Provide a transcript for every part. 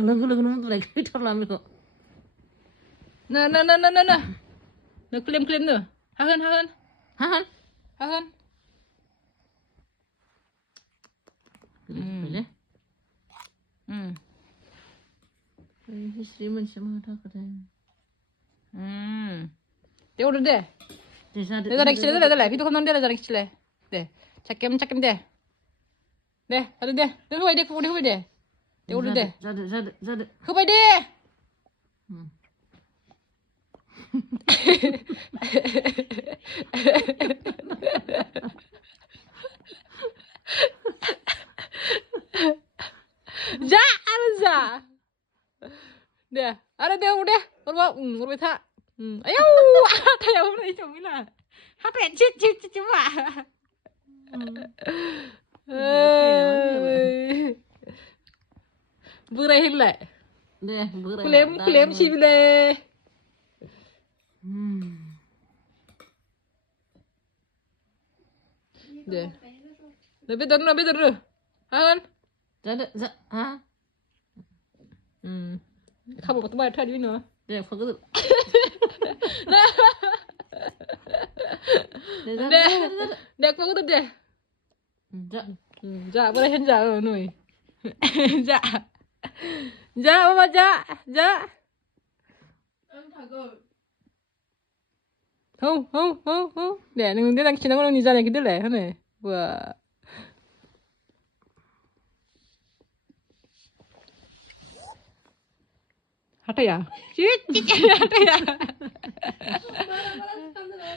Logo nonton lagi terlalu kok. Nah. Nah, klaim tuh. Hahan. Boleh. Istri sama ada katanya. Det udah deh. Det där kicile, vi tog någon del där kicile. Det. Chakem deh. Deh, ada deh. Det hubay deh. Det udah deh. Zade. Hubay deh. Ja, Arza. Deh, ada deh udah. Urba tha. Ayo, ada ya udah itu mina. Hata ya cit coba. Burai hilla. Deh, burai. Klaim sih bile. Deh. Lebih dulu. Hahan. Zade. Kamu betul banget tadi no. Deh, fokus. Deh fokus tuh deh. Ja, boleh ja nuy. Ja, mama ja. Hông. Để đừng đang chỉ nó đi ra này cái đứa lẻ thế này. Vừa. Hata ya. Hata ya.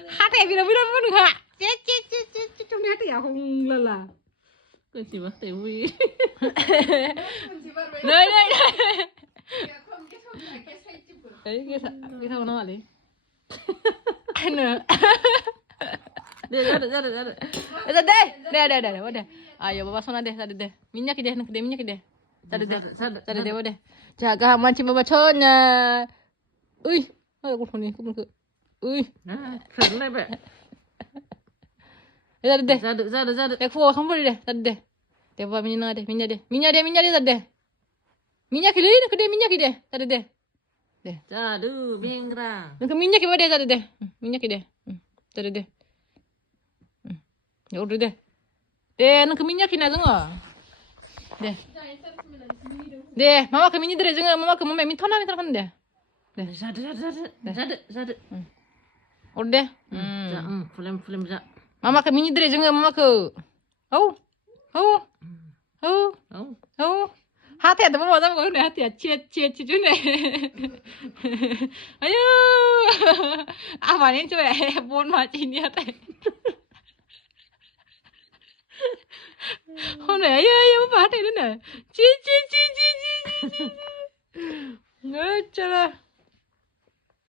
Hata ya bila pun enggak. Cuma hata ya không là. Cái gì mà tệ vui. Đây. Đấy cái thằng nó đi. Ano? Zade. Deh. Udah. Ayo bawa sana deh, tadi deh. Minyak deh. Tadi deh, udah. Jaga mancing bawa conya. Uy, aku nih, aku. Uy. Keren lah, Be. Tadi deh. Zade. Ek fo kamu deh, tadi deh. Deh bawa minyak deh. Minyak tadi deh. Minyak deh, tadi deh. Deh. Jadu, bingrang. Nang minyak iba deh tadi deh. Minyak deh. Tadi deh. Ya udah deh. Deh, nang minyak na nga. Deh, mama ke minyak deh nga, mama ke mama min thona kan deh. Deh. Zade. Udah deh. Film. Mama ke minyak deh nga, mama ke. Oh. Hati ada mama sama kau nih hati ya, ciet nih. Ayo. Apa nih coba bon macam ini hati. Oh nih, ayo apa hati itu nih. Ciet. Nggak cara.